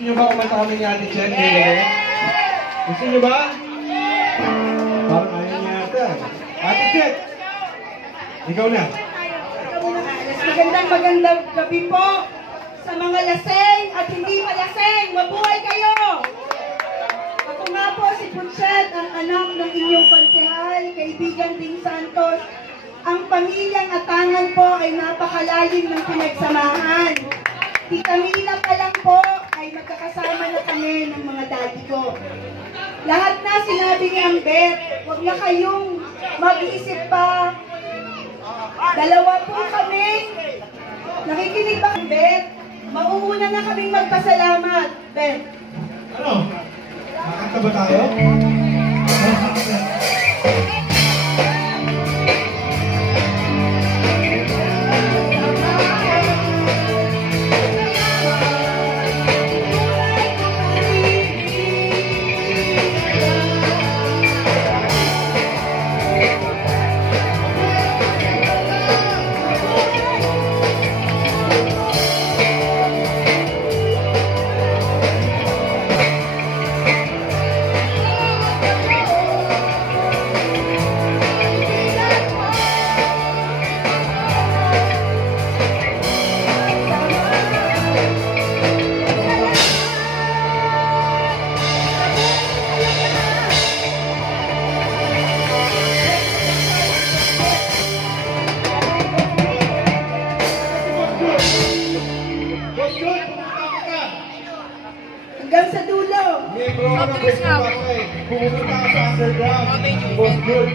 Gusto nyo ba kumanta kami ni Ate Jen? Gusto nyo ba? Parang ayaw niya ata. Ate Jen! Ikaw na. Magandang gabi po sa mga laseng at hindi malaseng. Mabuhay kayo! Ako nga po si Puchet, ang anak ng inyong konsehal, kaibigan Ding Santos. Ang pamilyang Atangan po ay napakalalim ng pinagsamahan. Tita Mina pa lang po ay magkakasama na kami ng mga daddy ko. Lahat na sinabi ni Ambet, huwag na kayong mag-iisip pa. Dalawa po kami. Nakikinig ba, Bet? Mauuna na kaming magpasalamat, Bet. Ano? Makanta ba tayo? Hanggang sa dulo. May bro ka ng best pa. Pumunta ka sa underground. Boss good.